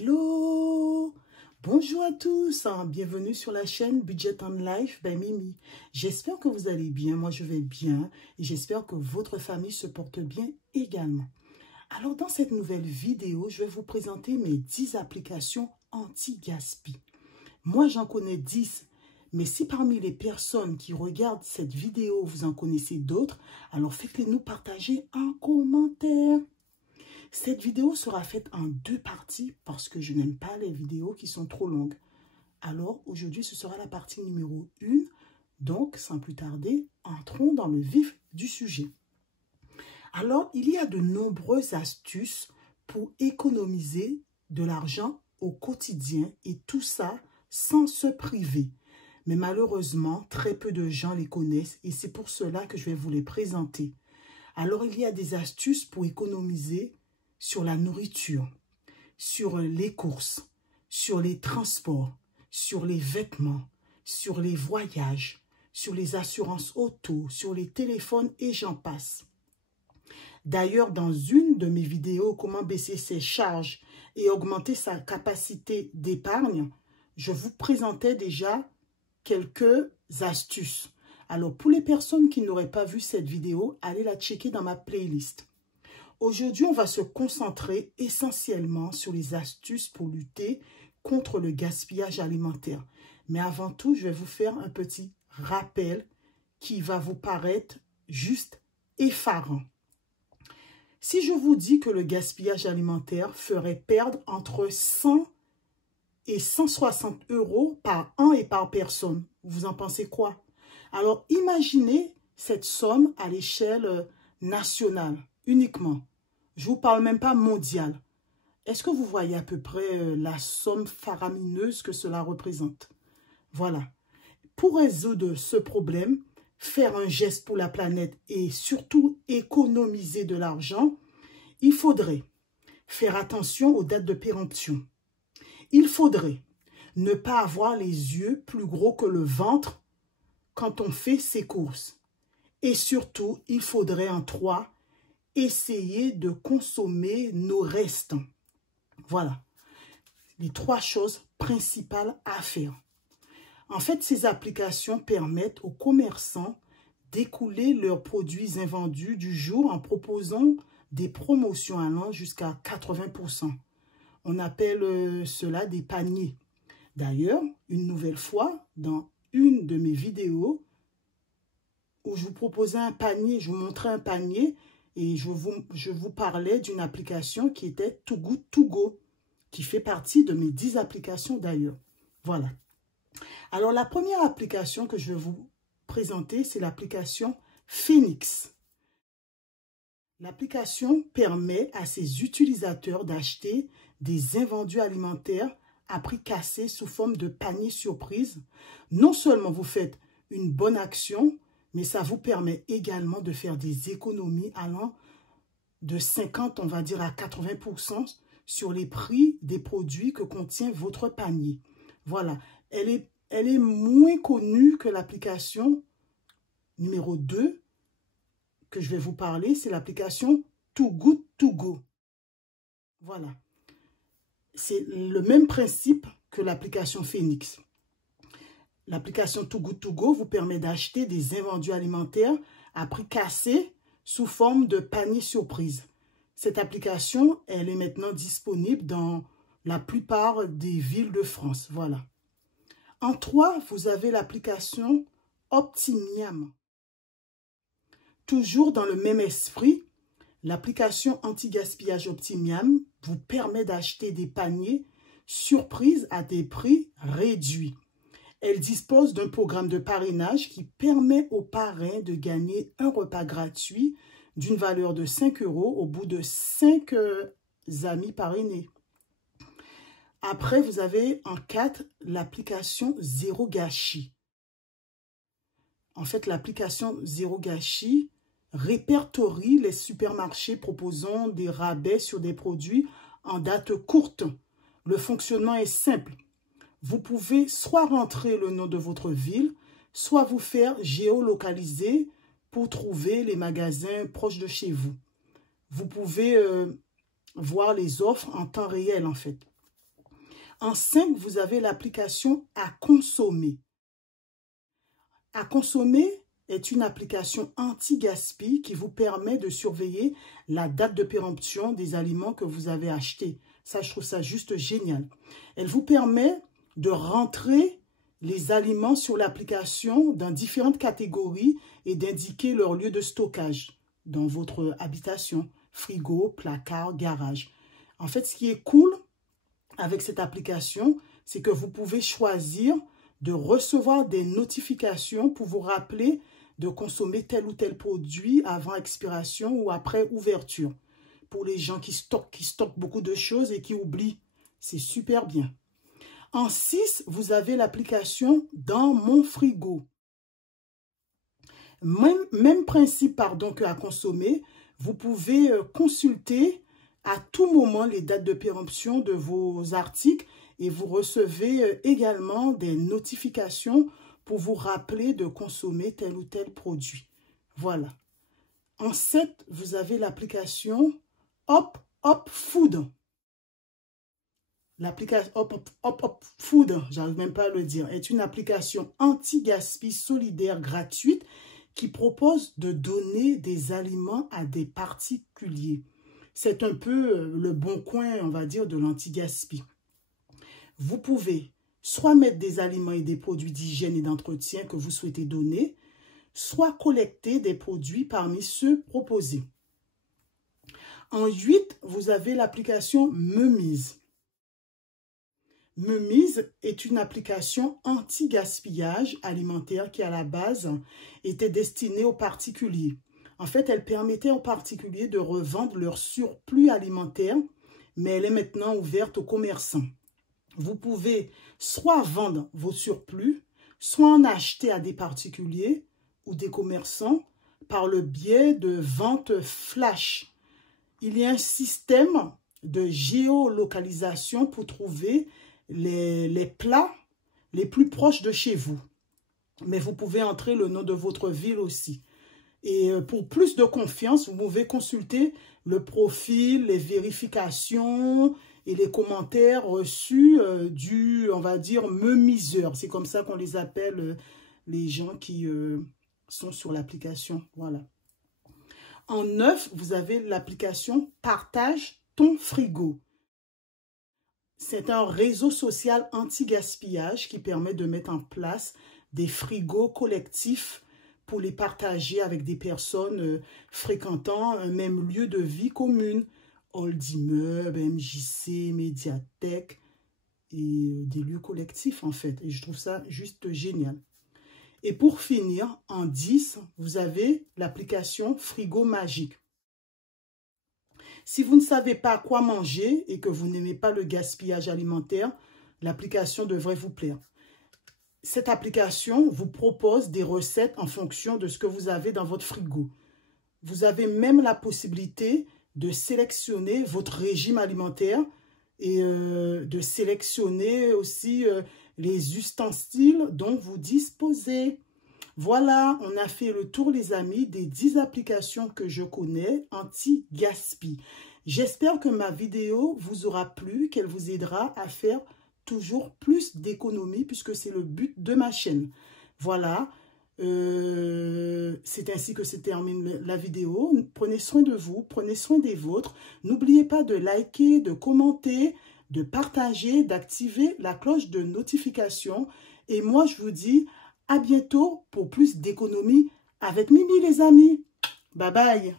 Hello! Bonjour à tous, bienvenue sur la chaîne Budget and Life by Mimi. J'espère que vous allez bien, moi je vais bien et j'espère que votre famille se porte bien également. Alors dans cette nouvelle vidéo, je vais vous présenter mes 10 applications anti-gaspi. Moi j'en connais 10, mais si parmi les personnes qui regardent cette vidéo, vous en connaissez d'autres, alors faites-les nous partager en commentaire. Cette vidéo sera faite en 2 parties parce que je n'aime pas les vidéos qui sont trop longues. Alors aujourd'hui, ce sera la partie numéro 1. Donc, sans plus tarder, entrons dans le vif du sujet. Alors, il y a de nombreuses astuces pour économiser de l'argent au quotidien et tout ça sans se priver. Mais malheureusement, très peu de gens les connaissent et c'est pour cela que je vais vous les présenter. Alors, il y a des astuces pour économiser sur la nourriture, sur les courses, sur les transports, sur les vêtements, sur les voyages, sur les assurances auto, sur les téléphones et j'en passe. D'ailleurs, dans une de mes vidéos, comment baisser ses charges et augmenter sa capacité d'épargne, je vous présentais déjà quelques astuces. Alors, pour les personnes qui n'auraient pas vu cette vidéo, allez la checker dans ma playlist. Aujourd'hui, on va se concentrer essentiellement sur les astuces pour lutter contre le gaspillage alimentaire. Mais avant tout, je vais vous faire un petit rappel qui va vous paraître juste effarant. Si je vous dis que le gaspillage alimentaire ferait perdre entre 100 et 160 € par an et par personne, vous en pensez quoi? Alors, imaginez cette somme à l'échelle nationale uniquement. Je ne vous parle même pas mondiale. Est-ce que vous voyez à peu près la somme faramineuse que cela représente? Voilà. Pour résoudre ce problème, faire un geste pour la planète et surtout économiser de l'argent, il faudrait faire attention aux dates de péremption. Il faudrait ne pas avoir les yeux plus gros que le ventre quand on fait ses courses. Et surtout, il faudrait en 3, essayer de consommer nos restes. Voilà, les 3 choses principales à faire. En fait, ces applications permettent aux commerçants d'écouler leurs produits invendus du jour en proposant des promotions allant jusqu'à 80%. On appelle cela des paniers. D'ailleurs, une nouvelle fois, dans une de mes vidéos, où je vous proposais un panier, je vous montrais un panier, et je vous parlais d'une application qui était Too Good To Go, qui fait partie de mes 10 applications d'ailleurs. Voilà. Alors, la première application que je vais vous présenter, c'est l'application Phoenix. L'application permet à ses utilisateurs d'acheter des invendus alimentaires à prix cassé sous forme de panier surprise. Non seulement vous faites une bonne action, mais ça vous permet également de faire des économies allant de 50, on va dire, à 80% sur les prix des produits que contient votre panier. Voilà, elle est moins connue que l'application numéro 2 que je vais vous parler, c'est l'application Too Good To Go. Voilà, c'est le même principe que l'application Phoenix. L'application Too Good To Go vous permet d'acheter des invendus alimentaires à prix cassé sous forme de panier surprise. Cette application, elle est maintenant disponible dans la plupart des villes de France. Voilà. En 3, vous avez l'application Optimiam. Toujours dans le même esprit, l'application anti-gaspillage Optimiam vous permet d'acheter des paniers surprises à des prix réduits. Elle dispose d'un programme de parrainage qui permet aux parrains de gagner un repas gratuit d'une valeur de 5 € au bout de 5 amis parrainés. Après, vous avez en 4 l'application Zéro Gâchis. En fait, l'application Zéro Gâchis répertorie les supermarchés proposant des rabais sur des produits en date courte. Le fonctionnement est simple. Vous pouvez soit rentrer le nom de votre ville, soit vous faire géolocaliser pour trouver les magasins proches de chez vous. Vous pouvez voir les offres en temps réel en fait. En 5, vous avez l'application à consommer. À consommer est une application anti-gaspi qui vous permet de surveiller la date de péremption des aliments que vous avez achetés. Ça, je trouve ça juste génial. Elle vous permet de rentrer les aliments sur l'application dans différentes catégories et d'indiquer leur lieu de stockage dans votre habitation, frigo, placard, garage. En fait, ce qui est cool avec cette application, c'est que vous pouvez choisir de recevoir des notifications pour vous rappeler de consommer tel ou tel produit avant expiration ou après ouverture. Pour les gens qui stockent beaucoup de choses et qui oublient, c'est super bien. En 6, vous avez l'application dans mon frigo. Même principe que à consommer, vous pouvez consulter à tout moment les dates de péremption de vos articles et vous recevez également des notifications pour vous rappeler de consommer tel ou tel produit. Voilà. En 7, vous avez l'application Hop Hop Food. L'application Hop Hop Food, j'arrive même pas à le dire, est une application anti-gaspi solidaire gratuite qui propose de donner des aliments à des particuliers. C'est un peu le bon coin, on va dire, de l'anti-gaspi. Vous pouvez soit mettre des aliments et des produits d'hygiène et d'entretien que vous souhaitez donner, soit collecter des produits parmi ceux proposés. En 8, vous avez l'application Memise. Memise est une application anti-gaspillage alimentaire qui, à la base, était destinée aux particuliers. En fait, elle permettait aux particuliers de revendre leur surplus alimentaire, mais elle est maintenant ouverte aux commerçants. Vous pouvez soit vendre vos surplus, soit en acheter à des particuliers ou des commerçants par le biais de ventes flash. Il y a un système de géolocalisation pour trouver les plats les plus proches de chez vous. Mais vous pouvez entrer le nom de votre ville aussi. Et pour plus de confiance, vous pouvez consulter le profil, les vérifications et les commentaires reçus du, on va dire, memiseur. C'est comme ça qu'on les appelle, les gens qui sont sur l'application. Voilà. En 9, vous avez l'application Partage ton frigo. C'est un réseau social anti-gaspillage qui permet de mettre en place des frigos collectifs pour les partager avec des personnes fréquentant un même lieu de vie commune. Hall d'immeuble, MJC, médiathèque et des lieux collectifs en fait. Et je trouve ça juste génial. Et pour finir, en 10, vous avez l'application Frigo Magique. Si vous ne savez pas quoi manger et que vous n'aimez pas le gaspillage alimentaire, l'application devrait vous plaire. Cette application vous propose des recettes en fonction de ce que vous avez dans votre frigo. Vous avez même la possibilité de sélectionner votre régime alimentaire et de sélectionner aussi les ustensiles dont vous disposez. Voilà, on a fait le tour, les amis, des 10 applications que je connais anti-gaspi. J'espère que ma vidéo vous aura plu, qu'elle vous aidera à faire toujours plus d'économies puisque c'est le but de ma chaîne. Voilà, c'est ainsi que se termine la vidéo. Prenez soin de vous, prenez soin des vôtres. N'oubliez pas de liker, de commenter, de partager, d'activer la cloche de notification. Et moi, je vous dis à bientôt pour plus d'économies avec Mimi, les amis. Bye bye.